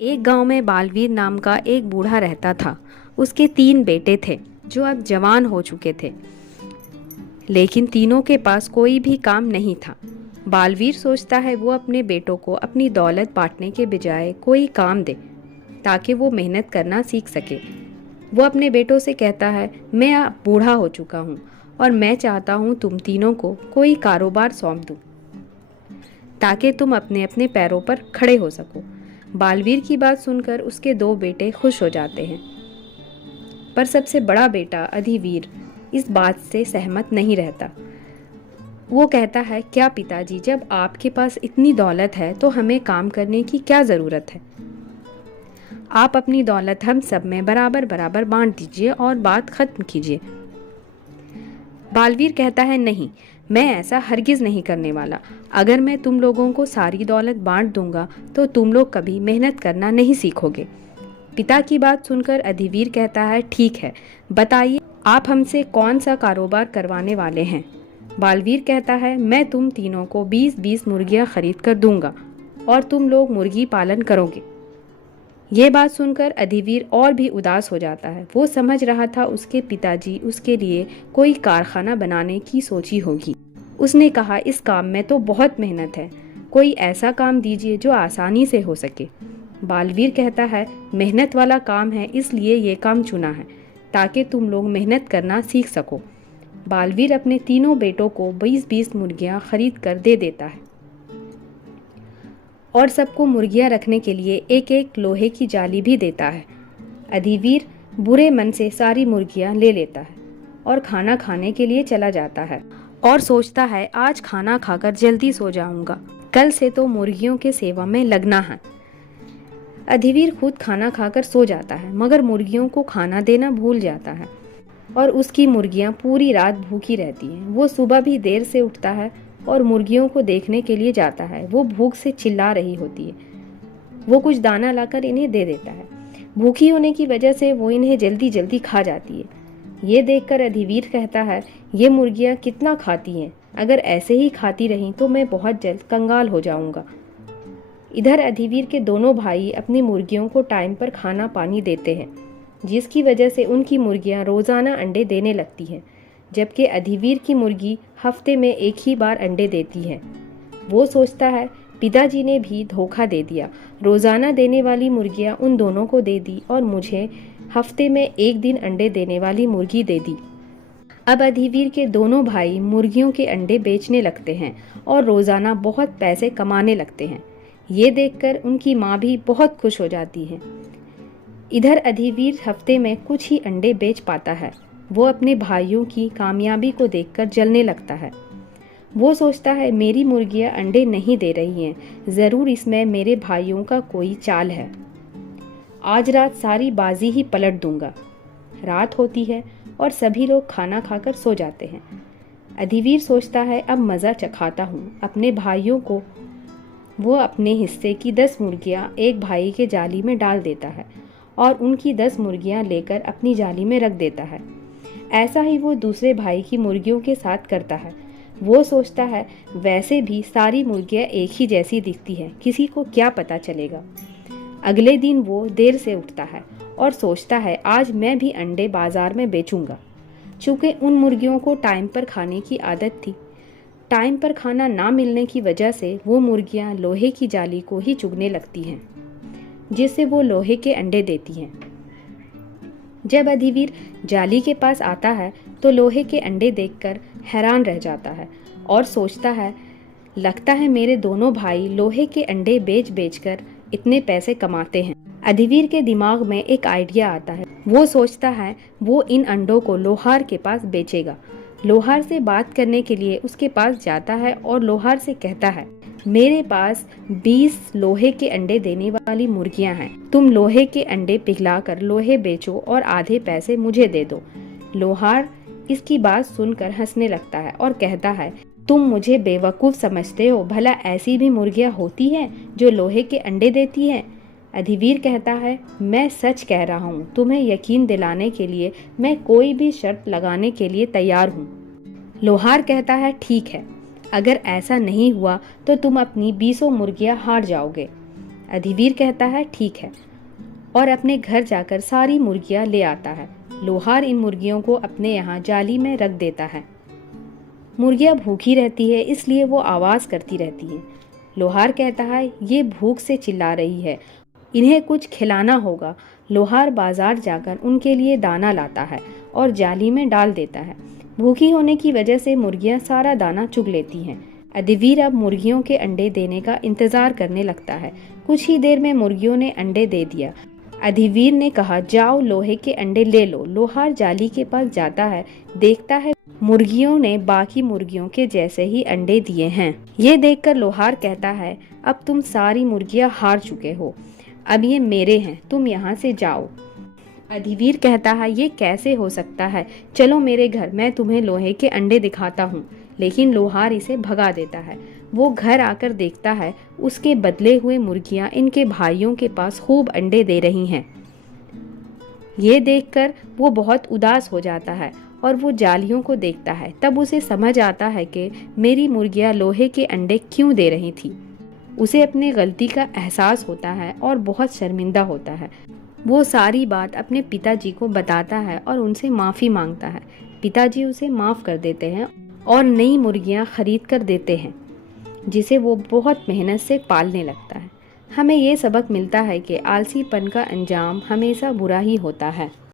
एक गांव में बालवीर नाम का एक बूढ़ा रहता था। उसके 3 बेटे थे जो अब जवान हो चुके थे, लेकिन तीनों के पास कोई भी काम नहीं था। बालवीर सोचता है वो अपने बेटों को अपनी दौलत बांटने के बजाय कोई काम दे ताकि वो मेहनत करना सीख सके। वो अपने बेटों से कहता है, मैं अब बूढ़ा हो चुका हूँ और मैं चाहता हूँ तुम तीनों को कोई कारोबार सौंप दूँ ताकि तुम अपने अपने पैरों पर खड़े हो सको। बालवीर की बात सुनकर उसके 2 बेटे खुश हो जाते हैं, पर सबसे बड़ा बेटा अधिवीर इस बात से सहमत नहीं रहता। वो कहता है, क्या पिताजी, जब आपके पास इतनी दौलत है तो हमें काम करने की क्या ज़रूरत है? आप अपनी दौलत हम सब में बराबर बराबर बांट दीजिए और बात खत्म कीजिए। बालवीर कहता है, नहीं, मैं ऐसा हरगिज़ नहीं करने वाला। अगर मैं तुम लोगों को सारी दौलत बांट दूंगा तो तुम लोग कभी मेहनत करना नहीं सीखोगे। पिता की बात सुनकर अधिवीर कहता है, ठीक है, बताइए आप हमसे कौन सा कारोबार करवाने वाले हैं? बालवीर कहता है, मैं तुम तीनों को 20-20 मुर्गियां खरीद कर दूंगा और तुम लोग मुर्गी पालन करोगे। ये बात सुनकर अधिवीर और भी उदास हो जाता है। वो समझ रहा था उसके पिताजी उसके लिए कोई कारखाना बनाने की सोची होगी। उसने कहा, इस काम में तो बहुत मेहनत है, कोई ऐसा काम दीजिए जो आसानी से हो सके। बालवीर कहता है, मेहनत वाला काम है इसलिए ये काम चुना है ताकि तुम लोग मेहनत करना सीख सको। बालवीर अपने तीनों बेटों को 20-20 मुर्गियां खरीद कर दे देता है और सबको मुर्गियां रखने के लिए एक एक लोहे की जाली भी देता है। अधिवीर बुरे मन से सारी मुर्गियां ले लेता है और खाना खाने के लिए चला जाता है और सोचता है, आज खाना खाकर जल्दी सो जाऊंगा, कल से तो मुर्गियों के सेवा में लगना है। अधिवीर खुद खाना खाकर सो जाता है, मगर मुर्गियों को खाना देना भूल जाता है और उसकी मुर्गियां पूरी रात भूखी रहती हैं। वो सुबह भी देर से उठता है और मुर्गियों को देखने के लिए जाता है। वो भूख से चिल्ला रही होती है। वो कुछ दाना लाकर इन्हें दे देता है। भूखी होने की वजह से वो इन्हें जल्दी जल्दी खा जाती है। ये देखकर अधिवीर कहता है, ये मुर्गियां कितना खाती हैं, अगर ऐसे ही खाती रहीं तो मैं बहुत जल्द कंगाल हो जाऊंगा। इधर अधिवीर के दोनों भाई अपनी मुर्गियों को टाइम पर खाना पानी देते हैं, जिसकी वजह से उनकी मुर्गियां रोज़ाना अंडे देने लगती हैं, जबकि अधिवीर की मुर्गी हफ्ते में एक ही बार अंडे देती है। वो सोचता है, पिताजी ने भी धोखा दे दिया, रोज़ाना देने वाली मुर्गियां उन दोनों को दे दी और मुझे हफ्ते में एक दिन अंडे देने वाली मुर्गी दे दी। अब अधिवीर के दोनों भाई मुर्गियों के अंडे बेचने लगते हैं और रोज़ाना बहुत पैसे कमाने लगते हैं। ये देखकर उनकी माँ भी बहुत खुश हो जाती है। इधर अधिवीर हफ्ते में कुछ ही अंडे बेच पाता है। वो अपने भाइयों की कामयाबी को देखकर जलने लगता है। वो सोचता है, मेरी मुर्गियां अंडे नहीं दे रही हैं, ज़रूर इसमें मेरे भाइयों का कोई चाल है। आज रात सारी बाजी ही पलट दूंगा। रात होती है और सभी लोग खाना खाकर सो जाते हैं। अधिवीर सोचता है, अब मज़ा चखाता हूँ अपने भाइयों को। वो अपने हिस्से की 10 मुर्गियाँ एक भाई के जाली में डाल देता है और उनकी 10 मुर्गियाँ लेकर अपनी जाली में रख देता है। ऐसा ही वो दूसरे भाई की मुर्गियों के साथ करता है। वो सोचता है, वैसे भी सारी मुर्गियाँ एक ही जैसी दिखती हैं, किसी को क्या पता चलेगा। अगले दिन वो देर से उठता है और सोचता है, आज मैं भी अंडे बाजार में बेचूंगा। चूँकि उन मुर्गियों को टाइम पर खाने की आदत थी, टाइम पर खाना ना मिलने की वजह से वो मुर्गियाँ लोहे की जाली को ही चुगने लगती हैं, जिससे वो लोहे के अंडे देती हैं। जब अधिवीर जाली के पास आता है तो लोहे के अंडे देखकर हैरान रह जाता है और सोचता है, लगता है मेरे दोनों भाई लोहे के अंडे बेच बेच कर इतने पैसे कमाते हैं। अधिवीर के दिमाग में एक आइडिया आता है। वो सोचता है वो इन अंडों को लोहार के पास बेचेगा। लोहार से बात करने के लिए उसके पास जाता है और लोहार से कहता है, मेरे पास 20 लोहे के अंडे देने वाली मुर्गियां हैं। तुम लोहे के अंडे पिघलाकर लोहे बेचो और आधे पैसे मुझे दे दो। लोहार इसकी बात सुनकर हंसने लगता है और कहता है, तुम मुझे बेवकूफ़ समझते हो, भला ऐसी भी मुर्गियां होती हैं जो लोहे के अंडे देती हैं? अधिवीर कहता है, मैं सच कह रहा हूँ, तुम्हें यकीन दिलाने के लिए मैं कोई भी शर्त लगाने के लिए तैयार हूँ। लोहार कहता है, ठीक है, अगर ऐसा नहीं हुआ तो तुम अपनी 20 मुर्गियां हार जाओगे। अधिवीर कहता है ठीक है और अपने घर जाकर सारी मुर्गियां ले आता है। लोहार इन मुर्गियों को अपने यहाँ जाली में रख देता है। मुर्गियां भूखी रहती है इसलिए वो आवाज़ करती रहती हैं। लोहार कहता है ये भूख से चिल्ला रही है, इन्हें कुछ खिलाना होगा। लोहार बाजार जाकर उनके लिए दाना लाता है और जाली में डाल देता है। भूखी होने की वजह से मुर्गियां सारा दाना चुग लेती हैं। अधिवीर अब मुर्गियों के अंडे देने का इंतज़ार करने लगता है। कुछ ही देर में मुर्गियों ने अंडे दे दिया। अधिवीर ने कहा जाओ लोहे के अंडे ले लो। लोहार जाली के पास जाता है, देखता है मुर्गियों ने बाकी मुर्गियों के जैसे ही अंडे दिए हैं। ये देखकर लोहार कहता है अब तुम सारी मुर्गियां हार चुके हो, अब ये मेरे हैं, तुम यहाँ से जाओ। अधिवीर कहता है ये कैसे हो सकता है, चलो मेरे घर, मैं तुम्हें लोहे के अंडे दिखाता हूँ। लेकिन लोहार इसे भगा देता है। वो घर आकर देखता है उसके बदले हुए मुर्गियाँ इनके भाइयों के पास खूब अंडे दे रही हैं। ये देखकर वो बहुत उदास हो जाता है और वो जालियों को देखता है। तब उसे समझ आता है कि मेरी मुर्गियाँ लोहे के अंडे क्यों दे रही थी। उसे अपनी गलती का एहसास होता है और बहुत शर्मिंदा होता है। वो सारी बात अपने पिताजी को बताता है और उनसे माफ़ी मांगता है। पिताजी उसे माफ़ कर देते हैं और नई मुर्गियाँ खरीद कर देते हैं, जिसे वो बहुत मेहनत से पालने लगता है। हमें ये सबक मिलता है कि आलसीपन का अंजाम हमेशा बुरा ही होता है।